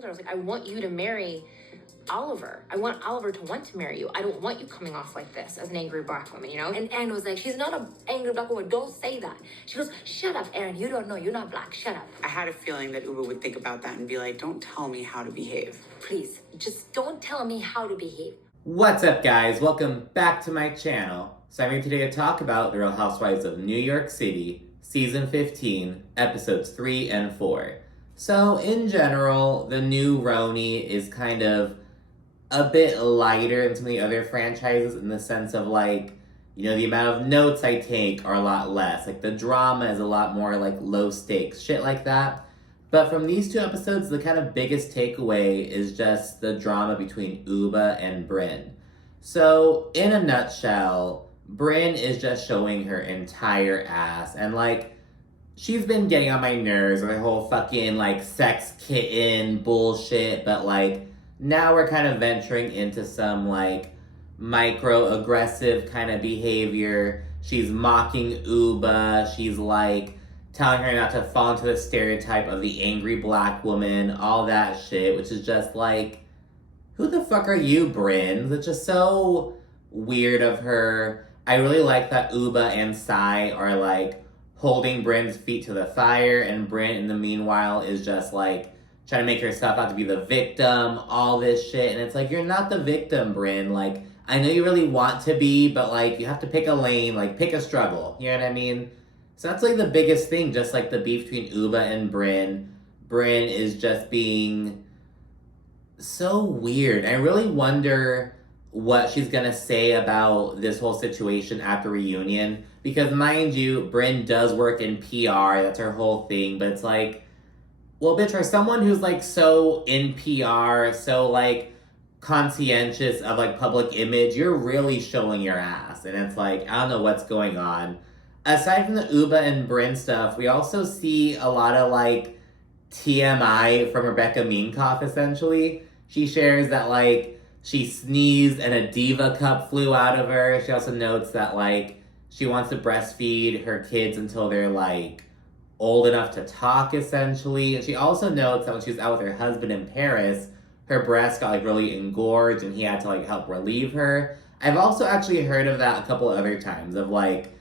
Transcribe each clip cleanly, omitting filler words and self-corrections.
told her, I was like, I want you to marry Oliver. I want Oliver to want to marry you. I don't want you coming off like this as an angry black woman, you know? And Erin was like, she's not an angry black woman. Don't say that. She goes, shut up, Erin. You don't know. You're not black. Shut up. I had a feeling that Ubah would think about that and be like, don't tell me how to behave. Please, just don't tell me how to behave. What's up, guys? Welcome back to my channel. So I'm here today to talk about The Real Housewives of New York City, Season 15, Episodes 3 and 4. So, in general, the new RHONY is kind of a bit lighter than some of the other franchises in the sense of, like, you know, the amount of notes I take are a lot less. Like, the drama is a lot more, like, low stakes, shit like that. But from these two episodes, the kind of biggest takeaway is just the drama between Ubah and Brynn. So, in a nutshell, Brynn is just showing her entire ass. And, like, she's been getting on my nerves with her whole fucking, like, sex kitten bullshit. But, like, now we're kind of venturing into some, like, microaggressive kind of behavior. She's mocking Ubah. She's, like, telling her not to fall into the stereotype of the angry black woman, all that shit, which is just like, who the fuck are you, Brynn? It's just so weird of her. I really like that Ubah and Sai are, like, holding Brynn's feet to the fire, and Brynn, in the meanwhile, is just, like, trying to make herself out to be the victim, all this shit, and it's like, you're not the victim, Brynn. Like, I know you really want to be, but, like, you have to pick a lane, like, pick a struggle, you know what I mean? So that's, like, the biggest thing, just, like, the beef between Ubah and Brynn. Brynn is just being so weird. I really wonder what she's gonna say about this whole situation at the reunion. Because, mind you, Brynn does work in PR, that's her whole thing, but it's like, well, bitch, for someone who's, like, so in PR, so, like, conscientious of, like, public image, you're really showing your ass. And it's like, I don't know what's going on. Aside from the Ubah and Brynn stuff, we also see a lot of, like, TMI from Rebecca Minkoff, essentially. She shares that, like, she sneezed and a Diva cup flew out of her. She also notes that, like, she wants to breastfeed her kids until they're, like, old enough to talk, essentially. And she also notes that when she was out with her husband in Paris, her breast got, like, really engorged and he had to, like, help relieve her. I've also actually heard of that a couple other times, of, like,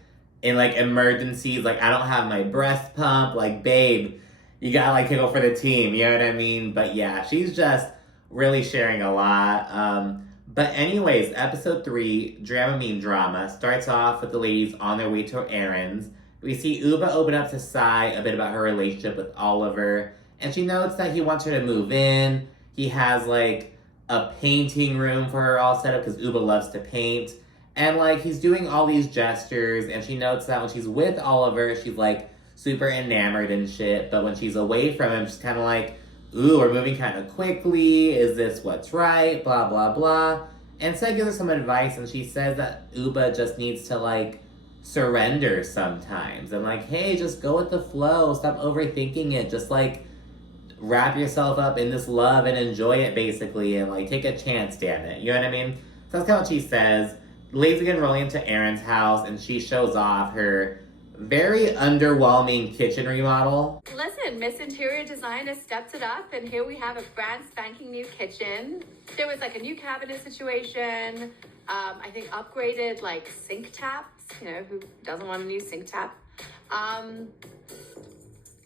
in, like, emergencies, like, I don't have my breast pump, like, babe, you gotta, like, go for the team, you know what I mean? But yeah, she's just really sharing a lot. But anyways, episode 3, Dramamine Drama, starts off with the ladies on their way to errands. We see Ubah open up to Sai a bit about her relationship with Oliver, and she notes that he wants her to move in. He has, like, a painting room for her all set up, because Ubah loves to paint. And, like, he's doing all these gestures, and she notes that when she's with Oliver, she's, like, super enamored and shit. But when she's away from him, she's kind of like, ooh, we're moving kind of quickly. Is this what's right? Blah, blah, blah. And Sai gives her some advice, and she says that Ubah just needs to, like, surrender sometimes. And, like, hey, just go with the flow. Stop overthinking it. Just, like, wrap yourself up in this love and enjoy it, basically. And, like, take a chance, damn it. You know what I mean? So that's kind of what she says. Ladies again rolling into Erin's house, and she shows off her very underwhelming kitchen remodel. Listen, Miss Interior Design has stepped it up, and here we have a brand spanking new kitchen. There was, like, a new cabinet situation, I think upgraded, like, sink taps. You know, who doesn't want a new sink tap?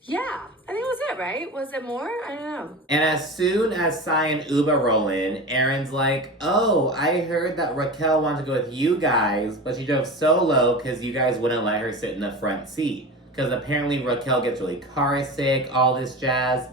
Yeah, I think it was it, right? Was it more? I don't know. And as soon as Sai and Ubah roll in, Erin's like, oh, I heard that Raquel wanted to go with you guys, but she drove solo because you guys wouldn't let her sit in the front seat. Because apparently Raquel gets really car sick, all this jazz.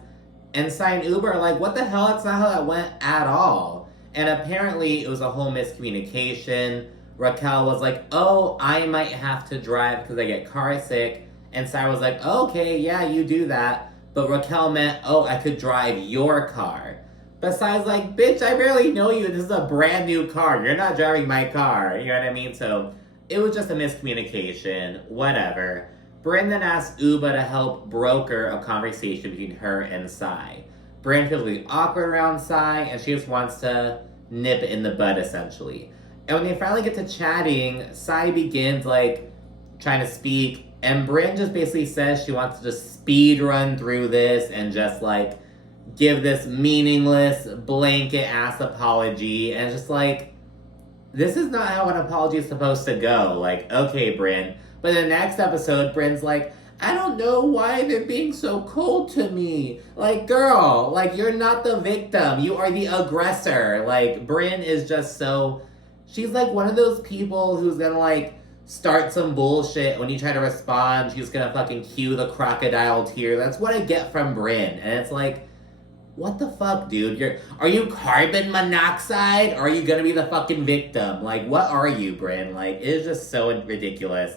And Sai and Ubah are like, what the hell? That's not how that went at all. And apparently it was a whole miscommunication. Raquel was like, oh, I might have to drive because I get car sick. And Sai was like, oh, okay, yeah, you do that. But Raquel meant, oh, I could drive your car. But Sai's like, bitch, I barely know you. This is a brand new car. You're not driving my car. You know what I mean? So it was just a miscommunication. Whatever. Brynn then asked Ubah to help broker a conversation between her and Sai. Brynn feels really awkward around Sai, and she just wants to nip it in the bud, essentially. And when they finally get to chatting, Sai begins, like, trying to speak. And Brynn just basically says she wants to just speed run through this and just, like, give this meaningless, blanket-ass apology, and it's just like, this is not how an apology is supposed to go. Like, okay, Brynn. But in the next episode, Brynn's like, I don't know why they're being so cold to me. Like, girl, like, you're not the victim. You are the aggressor. Like, Brynn is just so... She's like one of those people who's gonna, like, start some bullshit. When you try to respond, she's gonna fucking cue the crocodile tear. That's what I get from Brynn. And it's like, what the fuck, dude? Are you carbon monoxide? Or are you gonna be the fucking victim? Like, what are you, Brynn? Like, it is just so ridiculous.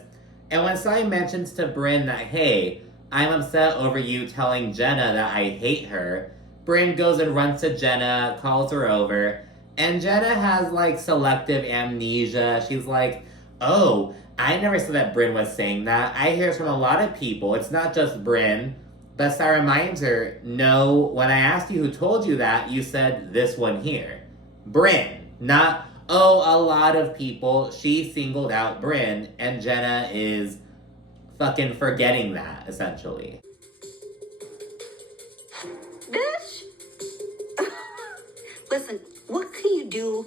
And when Sai mentions to Brynn that, hey, I'm upset over you telling Jenna that I hate her, Brynn goes and runs to Jenna, calls her over, and Jenna has, like, selective amnesia. She's like, oh, I never said that Brynn was saying that. I hear it from a lot of people. It's not just Brynn. But Sai reminds her, no, when I asked you who told you that, you said this one here. Brynn, not... oh, a lot of people. She singled out Brynn, and Jenna is fucking forgetting that, essentially. Bitch! Listen, what can you do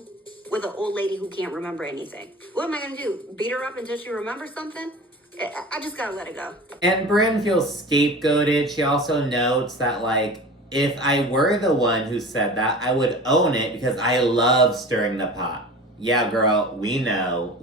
with an old lady who can't remember anything? What am I gonna do? Beat her up until she remembers something? I just gotta let it go. And Brynn feels scapegoated. She also notes that, like, if I were the one who said that, I would own it because I love stirring the pot. Yeah, girl, we know.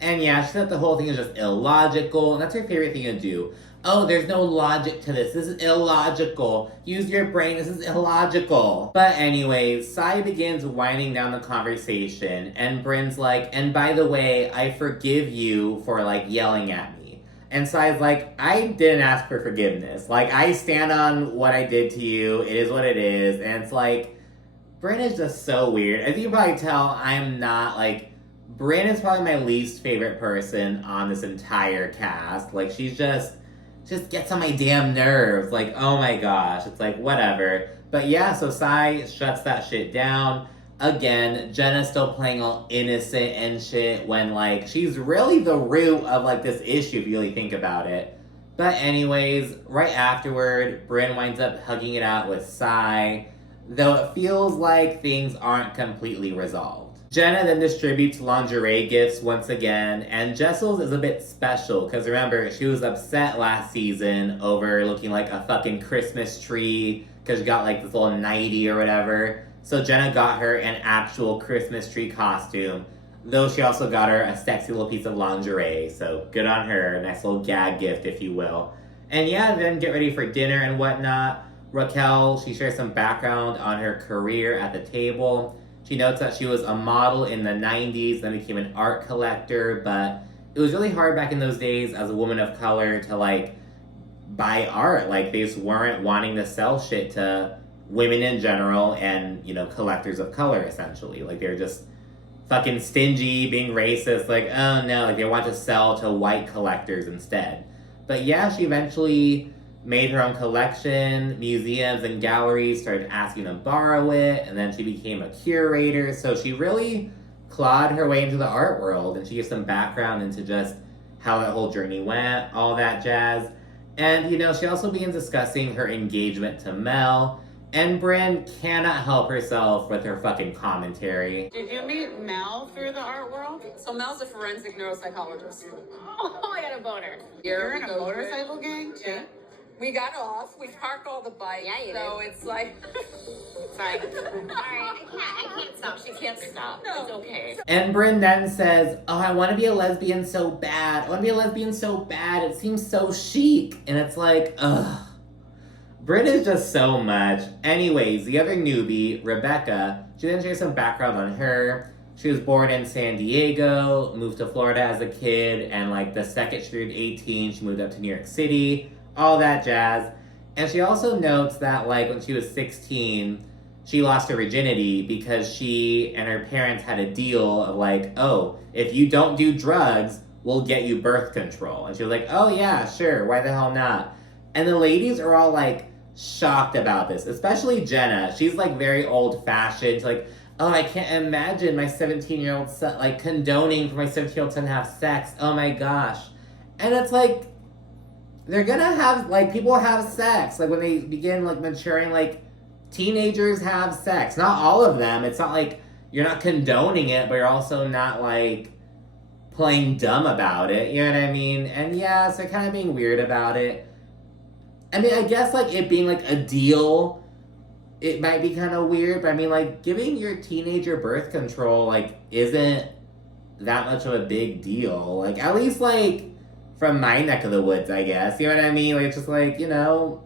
And yeah, she said the whole thing is just illogical, and that's her favorite thing to do. Oh, there's no logic to this. This is illogical. Use your brain. This is illogical. But anyways, Sai begins winding down the conversation, and Brynn's like, and by the way, I forgive you for, like, yelling at me. And Sai's like, I didn't ask for forgiveness. Like, I stand on what I did to you. It is what it is. And it's like, Brynn is just so weird. As you can probably tell, I'm not, like, Brynn is probably my least favorite person on this entire cast. Like, she's just gets on my damn nerves. Like, oh my gosh. It's like, whatever. But yeah, so Sai shuts that shit down. Again, Jenna's still playing all innocent and shit when, like, she's really the root of, like, this issue if you really think about it. But anyways, right afterward, Brynn winds up hugging it out with Sai, though it feels like things aren't completely resolved. Jenna then distributes lingerie gifts once again, and Jessel's is a bit special, because remember, she was upset last season over looking like a fucking Christmas tree, because she got, like, this little nightie or whatever. So Jenna got her an actual Christmas tree costume, though she also got her a sexy little piece of lingerie, so good on her, nice little gag gift, if you will. And yeah, then get ready for dinner and whatnot. Raquel, she shares some background on her career at the table. She notes that she was a model in the 90s, then became an art collector, but it was really hard back in those days as a woman of color to, like, buy art. Like, they just weren't wanting to sell shit to women in general and, you know, collectors of color, essentially. Like, they were just fucking stingy, being racist, like, oh no, like, they want to sell to white collectors instead. But yeah, she eventually made her own collection. Museums and galleries started asking to borrow it, and then she became a curator. So she really clawed her way into the art world, and she gives some background into just how that whole journey went, all that jazz. And, you know, she also begins discussing her engagement to Mel, and Brynn cannot help herself with her fucking commentary. Did you meet Mel through the art world? So Mel's a forensic neuropsychologist. Oh, I got a boner. You're in a motorcycle gang too? Yeah. We got off. We parked all the bikes. Yeah, you so did. it's like, Sorry. Alright, I can't stop. She can't stop. No. It's okay. And Brynn then says, oh, I want to be a lesbian so bad. I want to be a lesbian so bad. It seems so chic. And it's like, ugh. Brynn is just so much. Anyways, the other newbie, Rebecca, she then shares some background on her. She was born in San Diego, moved to Florida as a kid, and, like, the second she turned 18, she moved up to New York City, all that jazz. And she also notes that, like, when she was 16, she lost her virginity because she and her parents had a deal of, like, oh, if you don't do drugs, we'll get you birth control. And she was like, oh yeah, sure, why the hell not? And the ladies are all, like, shocked about this, especially Jenna. She's, like, very old-fashioned. She's like, oh, I can't imagine my 17-year-old son, like, condoning for my 17-year-old son to have sex. Oh my gosh. And it's like, they're gonna have, like, people have sex. Like, when they begin, like, maturing, like, teenagers have sex. Not all of them. It's not like you're not condoning it, but you're also not like playing dumb about it. You know what I mean? And yeah, so kind of being weird about it. I mean, I guess like it being like a deal, it might be kind of weird, but I mean, like, giving your teenager birth control, like, isn't that much of a big deal. Like, at least, like, from my neck of the woods, I guess. You know what I mean? Like, it's just, like, you know...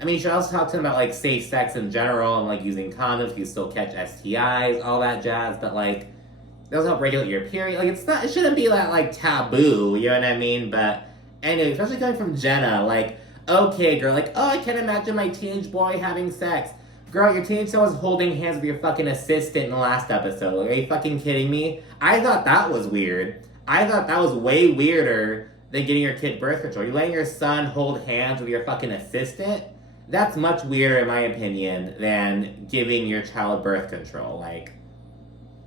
I mean, you should also talk to them about, like, safe sex in general and, like, using condoms. You still catch STIs, all that jazz, but, like, it doesn't help regulate your period. Like, it's not... It shouldn't be that, like, taboo, you know what I mean? But, anyway, especially coming from Jenna, like... Okay, girl, like, oh, I can't imagine my teenage boy having sex. Girl, your teenage son was holding hands with your fucking assistant in the last episode. Like, are you fucking kidding me? I thought that was weird. I thought that was way weirder than getting your kid birth control. You're letting your son hold hands with your fucking assistant? That's much weirder, in my opinion, than giving your child birth control. Like,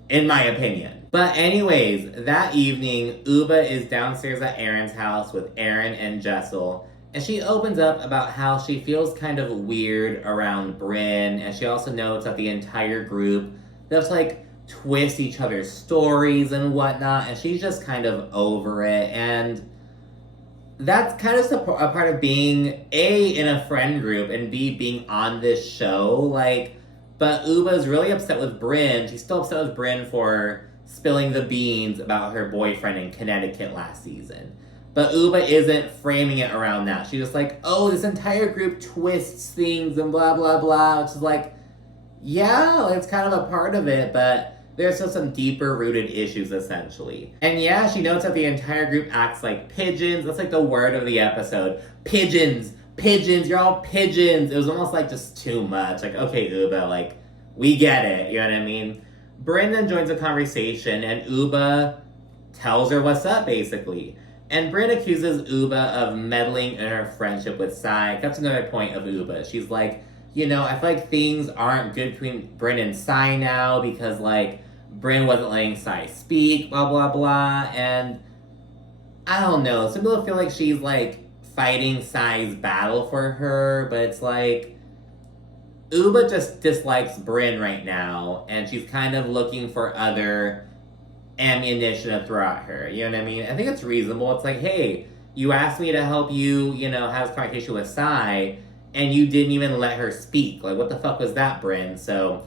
in my opinion. But anyways, that evening, Ubah is downstairs at Aaron's house with Aaron and Jessel. And she opens up about how she feels kind of weird around Brynn, and she also notes that the entire group does like twist each other's stories and whatnot, and she's just kind of over it. And that's kind of a part of being A, in a friend group, and B, being on this show. Like, but Ubah's really upset with Brynn. She's still upset with Brynn for spilling the beans about her boyfriend in Connecticut last season. But Ubah isn't framing it around that. She's just like, oh, this entire group twists things and blah, blah, blah. Which is like, yeah, it's kind of a part of it, but there's still some deeper rooted issues, essentially. And yeah, she notes that the entire group acts like pigeons. That's like the word of the episode. Pigeons. Pigeons. You're all pigeons. It was almost like just too much. Like, okay, Ubah, like, we get it. You know what I mean? Brynn then joins the conversation, and Ubah tells her what's up, basically. And Brynn accuses Ubah of meddling in her friendship with Sai. That's another point of Ubah. She's like, you know, I feel like things aren't good between Brynn and Sai now because, like, Brynn wasn't letting Sai speak, blah, blah, blah. And I don't know. Some people feel like she's, like, fighting Sai's battle for her, but it's like, Ubah just dislikes Brynn right now, and she's kind of looking for other ammunition to throw at her, you know what I mean? I think it's reasonable. It's like, hey, you asked me to help you, you know, have this conversation with Sai, and you didn't even let her speak. Like, what the fuck was that, Brynn? So,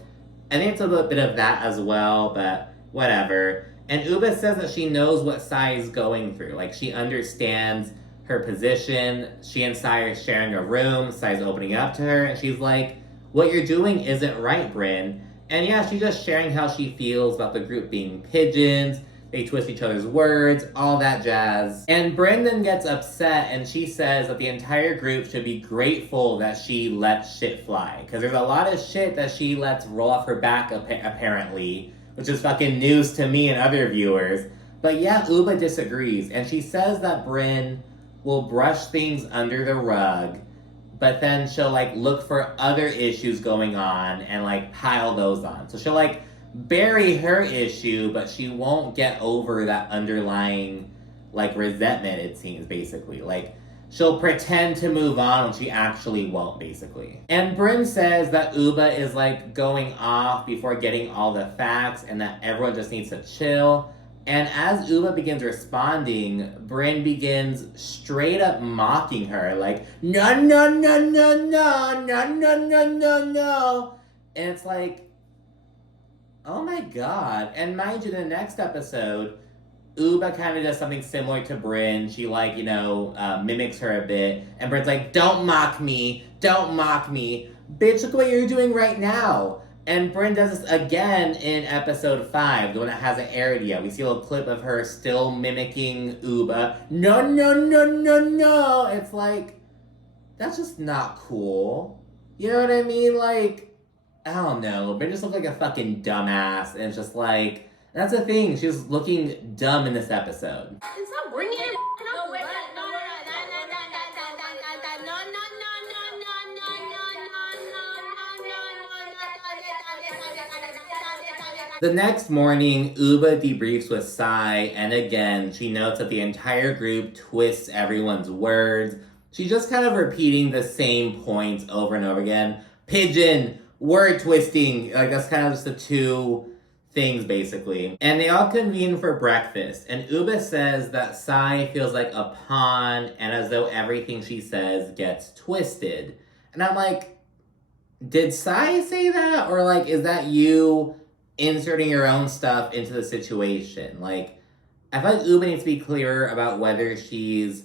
I think it's a little bit of that as well, but whatever. And Ubah says that she knows what Sai is going through. Like, she understands her position. She and Sai are sharing a room. Sai's opening up to her, and she's like, what you're doing isn't right, Brynn. And yeah, she's just sharing how she feels about the group being pigeons, they twist each other's words, all that jazz. And Brynn then gets upset and she says that the entire group should be grateful that she lets shit fly. Because there's a lot of shit that she lets roll off her back, apparently, which is fucking news to me and other viewers. But yeah, Ubah disagrees. And she says that Brynn will brush things under the rug, but then she'll, like, look for other issues going on and, like, pile those on. So she'll, like, bury her issue, but she won't get over that underlying, like, resentment, it seems, basically. Like, she'll pretend to move on when she actually won't, basically. And Brynn says that Ubah is, like, going off before getting all the facts and that everyone just needs to chill. And as Ubah begins responding, Brynn begins straight up mocking her, like, no, no, no, no, no, no, no, no, no, no. And it's like, oh my god. And mind you, the next episode, Ubah kind of does something similar to Brynn. She, like, you know, mimics her a bit. And Brynn's like, don't mock me. Don't mock me. Bitch, look what you're doing right now. And Brynn does this again in episode 5, the one that hasn't aired yet. We see a little clip of her still mimicking Ubah. No, no, no, no, no. It's like, that's just not cool. You know what I mean? Like, I don't know. Brynn just looked like a fucking dumbass. And it's just like, that's the thing. She was looking dumb in this episode. It's not bringing it. The next morning, Ubah debriefs with Sai, and again, she notes that the entire group twists everyone's words. She's just kind of repeating the same points over and over again. pigeon, word twisting. Like, that's kind of just the two things, basically. And they all convene for breakfast. And Ubah says that Sai feels like a pawn and as though everything she says gets twisted. And I'm like, did Sai say that? Or, like, is that you inserting your own stuff into the situation? Like, I feel like Ubah needs to be clearer about whether she's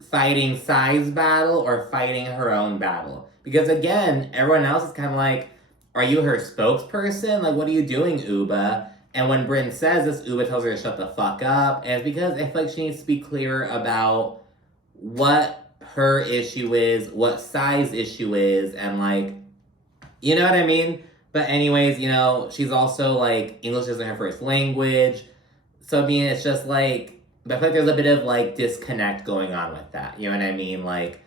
fighting Sai's battle or fighting her own battle. Because, again, everyone else is kind of like, are you her spokesperson? Like, what are you doing, Ubah? And when Brynn says this, Ubah tells her to shut the fuck up. And it's because I feel like she needs to be clearer about what her issue is, what Sai's issue is, and, like, you know what I mean? But anyways, you know, she's also, like, English isn't her first language. So, I mean, it's just, like, but I feel like there's a bit of, like, disconnect going on with that. You know what I mean? Like,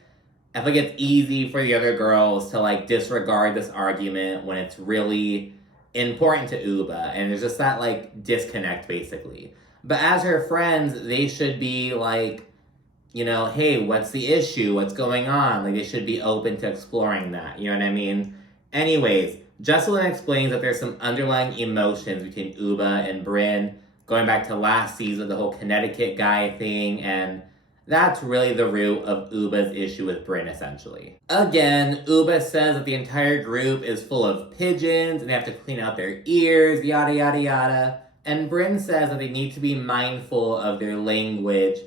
I feel like it's easy for the other girls to, like, disregard this argument when it's really important to Ubah. And there's just that, like, disconnect, basically. But as her friends, they should be, like, you know, hey, what's the issue? What's going on? Like, they should be open to exploring that. You know what I mean? Anyways, Jesselyn explains that there's some underlying emotions between Ubah and Brynn, going back to last season, the whole Connecticut guy thing, and that's really the root of Ubah's issue with Brynn, essentially. Again, Ubah says that the entire group is full of pigeons and they have to clean out their ears, yada, yada, yada. And Brynn says that they need to be mindful of their language.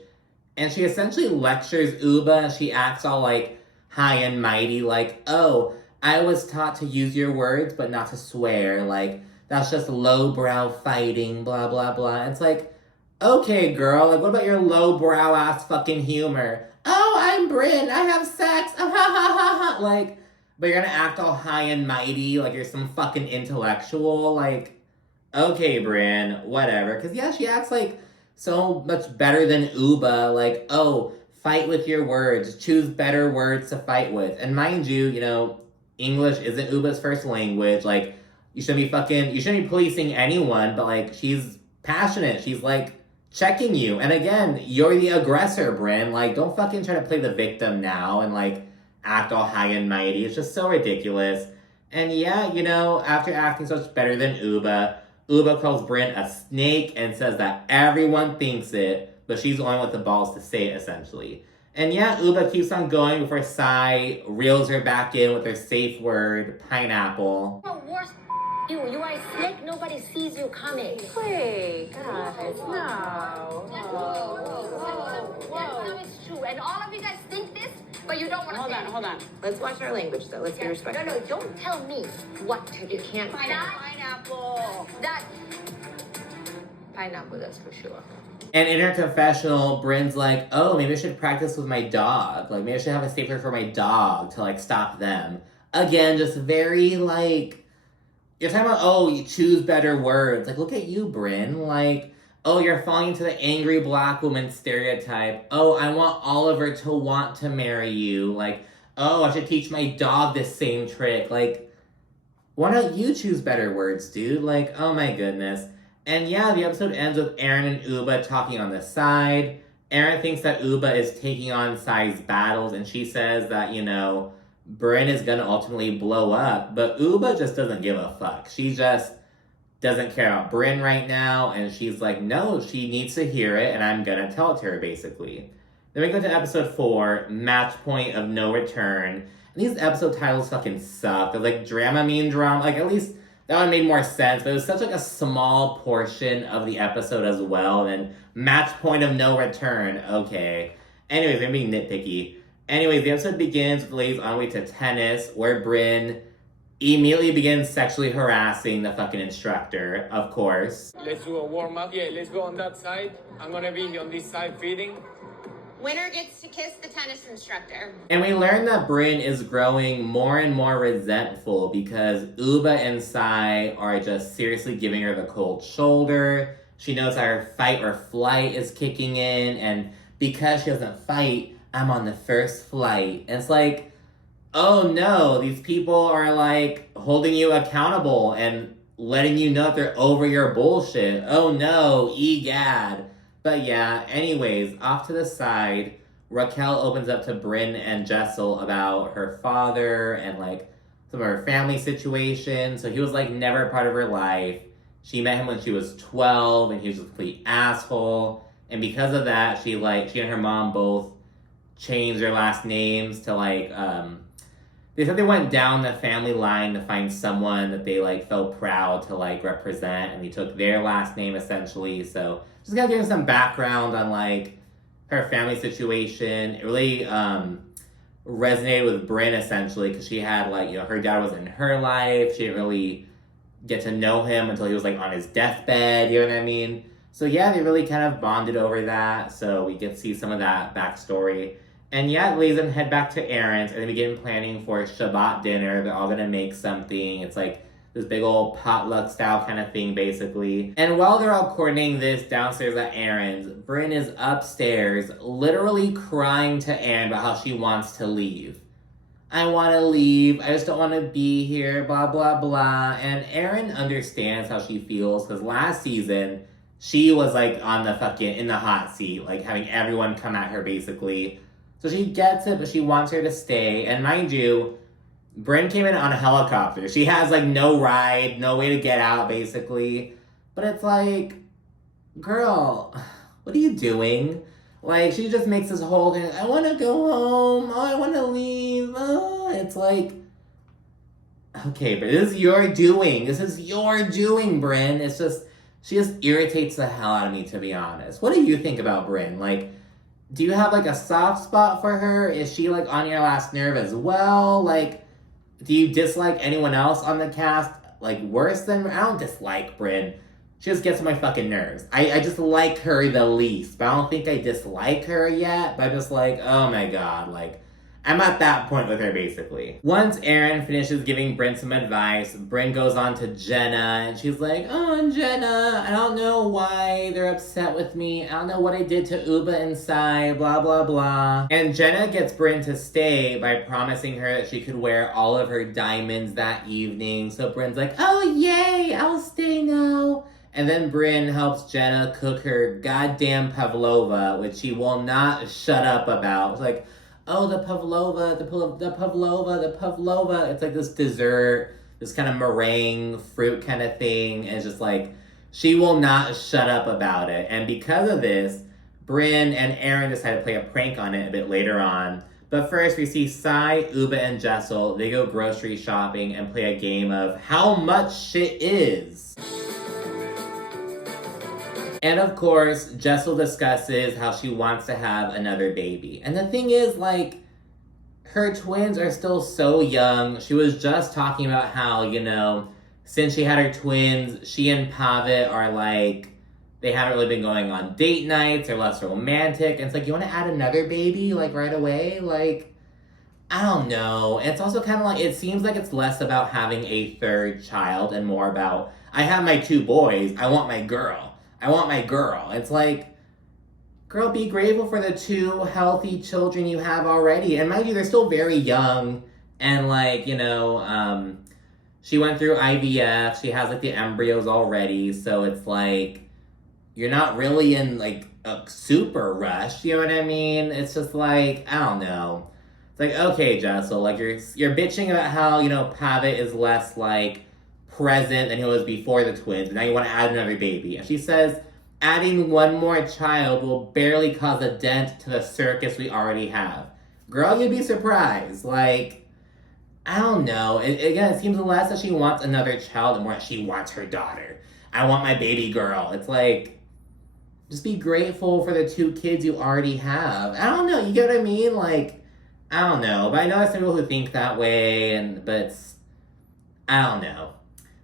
And she essentially lectures Ubah. She acts all, like, high and mighty, like, oh, I was taught to use your words but not to swear. Like, that's just lowbrow fighting, blah, blah, blah. It's like, okay, girl, like, what about your lowbrow ass fucking humor? Oh, I'm Brynn, I have sex, ha ha ha ha. Like, but you're gonna act all high and mighty, like you're some fucking intellectual. Like, okay, Brynn, whatever. Because, yeah, she acts like so much better than Ubah. Like, oh, fight with your words, choose better words to fight with. And mind you, you know, English isn't Ubah's first language. Like, you shouldn't be policing anyone, but, like, she's passionate. She's, like, checking you. And again, you're the aggressor, Brynn. Like, don't fucking try to play the victim now and, like, act all high and mighty. It's just so ridiculous. And yeah, you know, after acting so much better than Ubah calls Brynn a snake and says that everyone thinks it, but she's the only one with the balls to say it, essentially. And yeah, Ubah keeps on going before Sai reels her back in with her safe word, pineapple. Worse, you are a snake. Nobody sees you coming. Wait, guys, no. No, it's true. And all of you guys think this, but you don't want to. Hold on. Let's watch our language, though. Let's be respectful. No, don't tell me what to do. You can't. Pineapple. That pineapple, that's for sure. And in her confessional, Brynn's like, oh, maybe I should practice with my dog. Like, maybe I should have a safe word for my dog to, like, stop them. Again, just very, like, you're talking about, oh, you choose better words. Like, look at you, Brynn. Like, oh, you're falling into the angry black woman stereotype. Oh, I want Oliver to want to marry you. Like, oh, I should teach my dog this same trick. Like, why don't you choose better words, dude? Like, oh my goodness. And yeah, the episode ends with Aaron and Ubah talking on the side. Aaron thinks that Ubah is taking on Sai's battles, and she says that, you know, Brynn is gonna ultimately blow up, but Ubah just doesn't give a fuck. She just doesn't care about Brynn right now, and she's like, no, she needs to hear it, and I'm gonna tell it to her, basically. Then we go to episode 4, Match Point of No Return. And these episode titles fucking suck. They're like Dramamine drama, like at least that one made more sense, but it was such like a small portion of the episode as well. And then Match Point of No Return, okay. Anyways, I'm being nitpicky. Anyways, the episode begins with the ladies on the way to tennis, where Brynn immediately begins sexually harassing the fucking instructor, of course. Let's do a warm-up. Yeah, let's go on that side. I'm gonna be on this side feeding. Winner gets to kiss the tennis instructor. And we learn that Brynn is growing more and more resentful because Ubah and Sai are just seriously giving her the cold shoulder. She knows that her fight or flight is kicking in, and because she doesn't fight, I'm on the first flight. And it's like, oh no, these people are like holding you accountable and letting you know that they're over your bullshit. Oh no, egad. But yeah, anyways, off to the side, Raquel opens up to Brynn and Jessel about her father and like some of her family situation. So he was like never a part of her life. She met him when she was 12 and he was a complete asshole. And because of that, she and her mom both changed their last names to like, they said they went down the family line to find someone that they like felt proud to like represent, and they took their last name essentially. So just kind of giving some background on like her family situation. It really resonated with Brynn essentially because she had like, you know, her dad was in her life. She didn't really get to know him until he was like on his deathbed, you know what I mean? So yeah, they really kind of bonded over that. So we get to see some of that backstory. And yeah, it leads them head back to Aaron's and they begin planning for Shabbat dinner. They're all gonna make something. It's like this big old potluck style kind of thing, basically. And while they're all coordinating this downstairs at Aaron's, Brynn is upstairs, literally crying to Aaron about how she wants to leave. I want to leave. I just don't want to be here, blah, blah, blah. And Aaron understands how she feels because last season, she was like in the hot seat, like having everyone come at her, basically. So she gets it, but she wants her to stay. And mind you, Brynn came in on a helicopter. She has like no ride, no way to get out, basically. But it's like, girl, what are you doing? Like, she just makes this whole thing, I want to go home, oh, I want to leave, oh. It's like, okay, but this is your doing. This is your doing, Brynn. It's just, she just irritates the hell out of me, to be honest. What do you think about Brynn? Like, do you have like a soft spot for her? Is she like on your last nerve as well? Like, do you dislike anyone else on the cast like worse than, I don't dislike Brynn. She just gets on my fucking nerves. I just like her the least, but I don't think I dislike her yet. But I'm just like, oh my god, like, I'm at that point with her, basically. Once Aaron finishes giving Brynn some advice, Brynn goes on to Jenna, and she's like, oh, Jenna, I don't know why they're upset with me. I don't know what I did to Ubah inside, blah, blah, blah. And Jenna gets Brynn to stay by promising her that she could wear all of her diamonds that evening. So Brynn's like, oh, yay, I'll stay now. And then Brynn helps Jenna cook her goddamn pavlova, which she will not shut up about. It's like, oh, the pavlova. It's like this dessert, this kind of meringue fruit kind of thing. And it's just like, she will not shut up about it. And because of this, Brynn and Aaron decide to play a prank on it a bit later on. But first, we see Sai, Ubah, and Jessel. They go grocery shopping and play a game of how much shit is. And of course, Jessel discusses how she wants to have another baby. And the thing is, like, her twins are still so young. She was just talking about how, you know, since she had her twins, she and Pavit are like, they haven't really been going on date nights, they're less romantic. And it's like, you want to add another baby, like, right away? Like, I don't know. It's also kind of like, it seems like it's less about having a third child and more about, I have my 2 boys, I want my girl. I want my girl. It's like, girl, be grateful for the 2 healthy children you have already. And mind you, they're still very young. And like, you know, she went through IVF. She has like the embryos already. So it's like, you're not really in like a super rush. You know what I mean? It's just like, I don't know. It's like, okay, Jessel, like you're bitching about how, you know, Pavit is less like present than he was before the twins, and now you want to add another baby. And she says, adding one more child will barely cause a dent to the circus we already have. Girl, you'd be surprised. Like, I don't know. It seems less that she wants another child and more that she wants her daughter. I want my baby girl. It's like, just be grateful for the 2 kids you already have. I don't know. You get what I mean? Like, I don't know. But I know there's some people who think that way, but I don't know.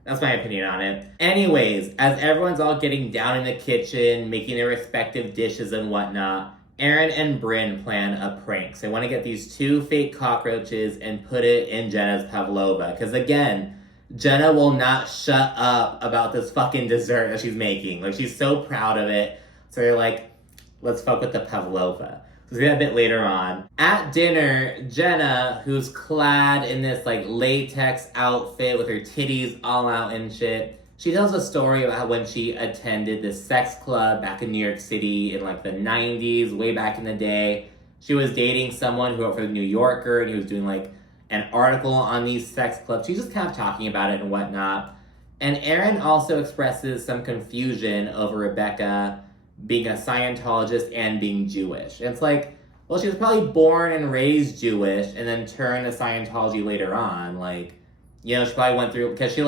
That's my opinion on it. Anyways, as everyone's all getting down in the kitchen, making their respective dishes and whatnot, Aaron and Brynn plan a prank. So they want to get these 2 fake cockroaches and put it in Jenna's pavlova. Because again, Jenna will not shut up about this fucking dessert that she's making. Like, she's so proud of it. So they're like, let's fuck with the pavlova. So we'll see that a bit later on. At dinner, Jenna, who's clad in this like latex outfit with her titties all out and shit, she tells a story about when she attended this sex club back in New York City in like the 90s, way back in the day. She was dating someone who wrote for the New Yorker, and he was doing like an article on these sex clubs. She's just kind of talking about it and whatnot. And Erin also expresses some confusion over Rebecca being a Scientologist and being Jewish. And it's like, well, she was probably born and raised Jewish and then turned to Scientology later on. Like, you know, she probably went through, because she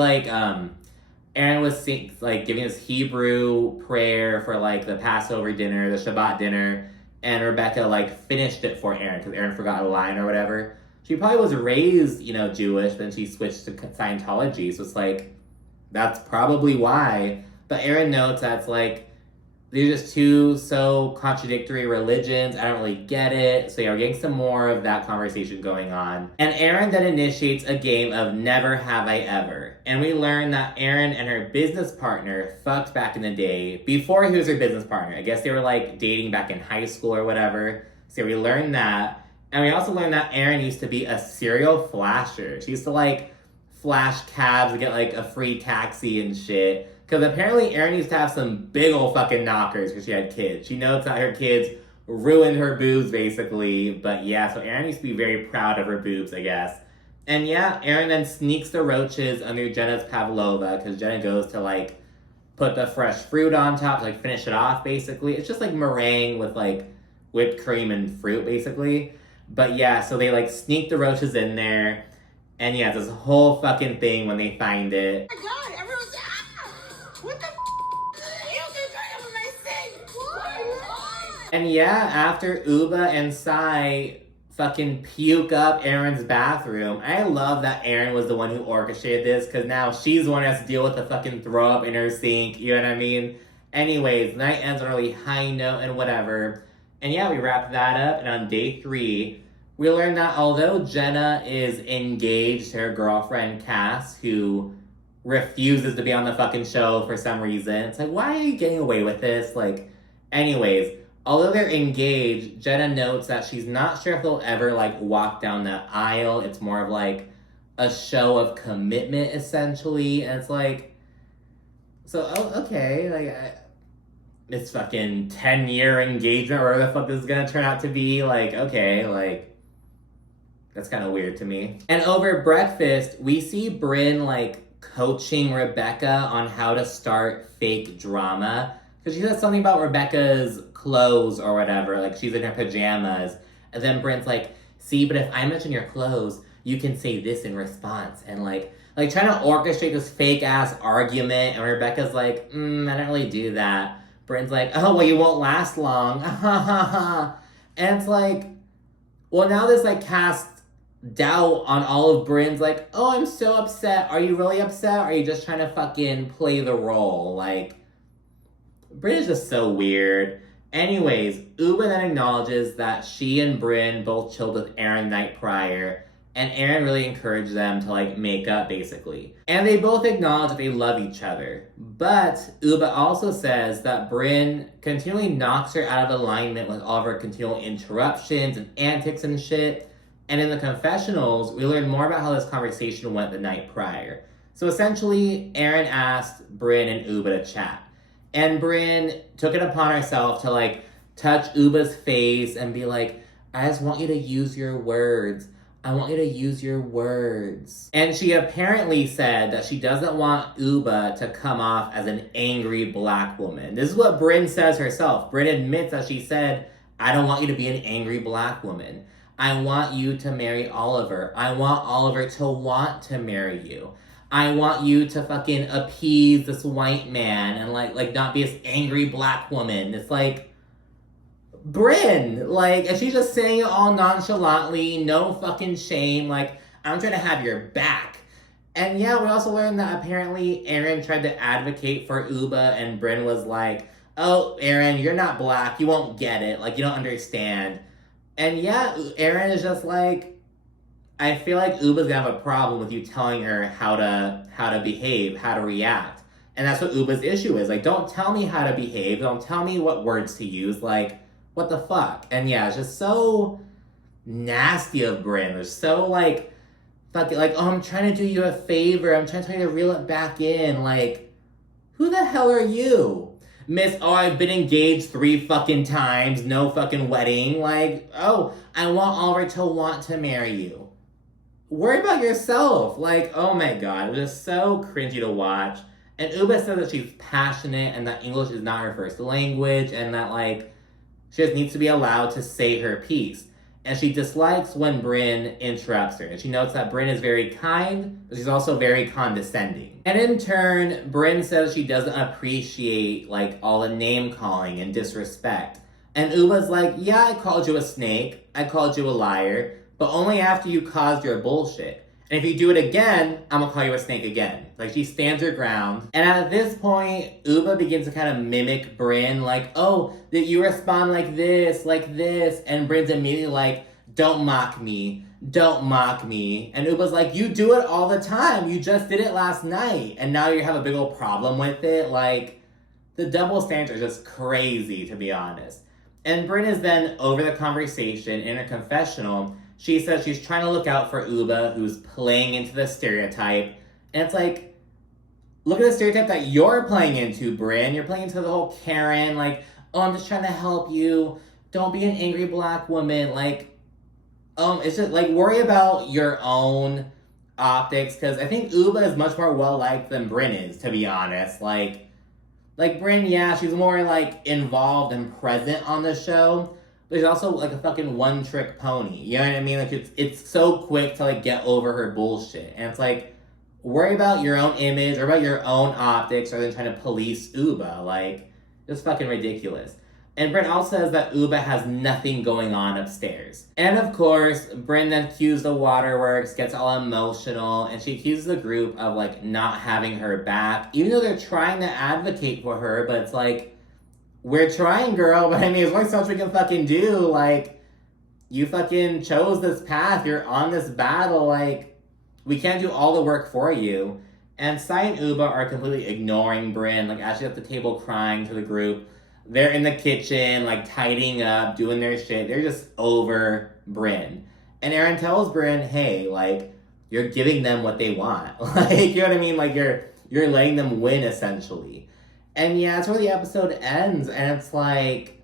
Erin was giving this Hebrew prayer for like the Passover dinner, the Shabbat dinner, and Rebecca finished it for Erin because Erin forgot a line or whatever. She probably was raised, you know, Jewish, then she switched to Scientology. So it's like, that's probably why. But Erin notes that's like, these are just two so contradictory religions. I don't really get it. So yeah, we're getting some more of that conversation going on. And Erin then initiates a game of Never Have I Ever. And we learn that Erin and her business partner fucked back in the day before he was her business partner. I guess they were like dating back in high school or whatever. So we learned that. And we also learned that Erin used to be a serial flasher. She used to like flash cabs and get like a free taxi and shit. Because apparently Erin used to have some big old fucking knockers because she had kids. She notes that her kids ruined her boobs, basically. But yeah, so Erin used to be very proud of her boobs, I guess. And yeah, Erin then sneaks the roaches under Jenna's pavlova because Jenna goes to like put the fresh fruit on top to like finish it off, basically. It's just like meringue with like whipped cream and fruit, basically. But yeah, so they like sneak the roaches in there. And yeah, this whole fucking thing when they find it. Oh my god, everyone's what the you can try to my sink. And yeah, after Ubah and Sai fucking puke up Erin's bathroom, I love that Erin was the one who orchestrated this because now she's the one who has to deal with the fucking throw up in her sink, you know what I mean? Anyways, night ends on a really high note and whatever. And yeah, we wrap that up, and on day 3, we learn that although Jenna is engaged to her girlfriend Cass, who refuses to be on the fucking show for some reason, it's like, why are you getting away with this? Like, anyways, although they're engaged, Jenna notes that she's not sure if they'll ever like walk down the aisle. It's more of like a show of commitment, essentially. And it's like, so, okay, like, this fucking 10-year engagement, or whatever the fuck this is gonna turn out to be, like, okay, like, that's kind of weird to me. And over breakfast, we see Brynn, like, coaching Rebecca on how to start fake drama. Because she says something about Rebecca's clothes or whatever, like, she's in her pajamas. And then Brynn's like, see, but if I mention your clothes, you can say this in response. And, like trying to orchestrate this fake-ass argument. And Rebecca's like, I don't really do that. Brynn's like, oh, well, you won't last long. And it's like, well, now this, like, casts doubt on all of Brynn's, like, oh, I'm so upset. Are you really upset? Or are you just trying to fucking play the role? Like, Brynn is just so weird. Anyways, Ubah then acknowledges that she and Brynn both chilled with Erin the night prior, and Erin really encouraged them to, like, make up, basically. And they both acknowledge that they love each other. But Ubah also says that Brynn continually knocks her out of alignment with all of her continual interruptions and antics and shit. And in the confessionals, we learn more about how this conversation went the night prior. So essentially, Erin asked Brynn and Ubah to chat. And Brynn took it upon herself to, like, touch Ubah's face and be like, I just want you to use your words. I want you to use your words. And she apparently said that she doesn't want Ubah to come off as an angry black woman. This is what Brynn says herself. Brynn admits that she said, I don't want you to be an angry black woman. I want you to marry Oliver. I want Oliver to want to marry you. I want you to fucking appease this white man and like not be this angry black woman. It's like, Brynn, like, and she's just saying it all nonchalantly, no fucking shame, like, I'm trying to have your back. And yeah, we also learned that apparently Erin tried to advocate for Ubah, and Brynn was like, oh, Erin, you're not black, you won't get it, like, you don't understand. And yeah, Erin is just like, I feel like Ubah's gonna have a problem with you telling her how to behave, how to react. And that's what Ubah's issue is, like, don't tell me how to behave, don't tell me what words to use, like, what the fuck? And yeah, it's just so nasty of Brynn. They're so like, fucking, like, oh, I'm trying to do you a favor. I'm trying to tell you to reel it back in. Like, who the hell are you? Miss, oh, I've been engaged 3 fucking times. No fucking wedding. Like, oh, I want Oliver to want to marry you. worry about yourself. Like, oh my god, it was just so cringy to watch. And Ubah says that she's passionate and that English is not her first language and that, like, she just needs to be allowed to say her piece. And she dislikes when Brynn interrupts her. And she notes that Brynn is very kind, but she's also very condescending. And in turn, Brynn says she doesn't appreciate, like, all the name calling and disrespect. And Ubah's like, yeah, I called you a snake, I called you a liar, but only after you caused your bullshit. And if you do it again, I'm gonna call you a snake again. Like, she stands her ground. And at this point, Ubah begins to kind of mimic Brynn, like, oh, that you respond like this, and Brynn's immediately like, don't mock me, don't mock me. And Ubah's like, you do it all the time, you just did it last night, and now you have a big old problem with it. Like, the double standards are just crazy, to be honest. And Brynn is then over the conversation in her confessional. She says she's trying to look out for Ubah, who's playing into the stereotype. And it's like, look at the stereotype that you're playing into, Brynn. You're playing into the whole Karen, like, oh, I'm just trying to help you. Don't be an angry black woman. Like, it's just, like, worry about your own optics. Because I think Ubah is much more well-liked than Brynn is, to be honest. Like Brynn, yeah, she's more, like, involved and present on the show. But she's also, like, a fucking one-trick pony. You know what I mean? Like, it's so quick to, like, get over her bullshit. And it's like, worry about your own image or about your own optics rather than trying to police Ubah. Like, it's fucking ridiculous. And Brynn also says that Ubah has nothing going on upstairs. And of course, Brynn then cues the waterworks, gets all emotional, and she accuses the group of, like, not having her back. Even though they're trying to advocate for her, but it's like, we're trying, girl, but I mean, there's only so much we can fucking do. Like, you fucking chose this path, you're on this battle, like, we can't do all the work for you. And Sai and Ubah are completely ignoring Brynn, like, as she's at the table crying to the group. They're in the kitchen, like, tidying up, doing their shit. They're just over Brynn. And Aaron tells Brynn, hey, like, you're giving them what they want. Like, you know what I mean? Like, you're letting them win, essentially. And yeah, that's where the episode ends. And it's like,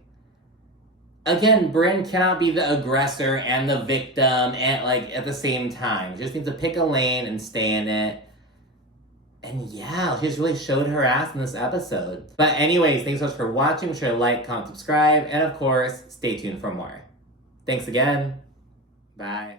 again, Brynn cannot be the aggressor and the victim and, like, at the same time. She just needs to pick a lane and stay in it. And yeah, she just really showed her ass in this episode. But anyways, thanks so much for watching. Be sure to like, comment, subscribe, and of course, stay tuned for more. Thanks again. Bye.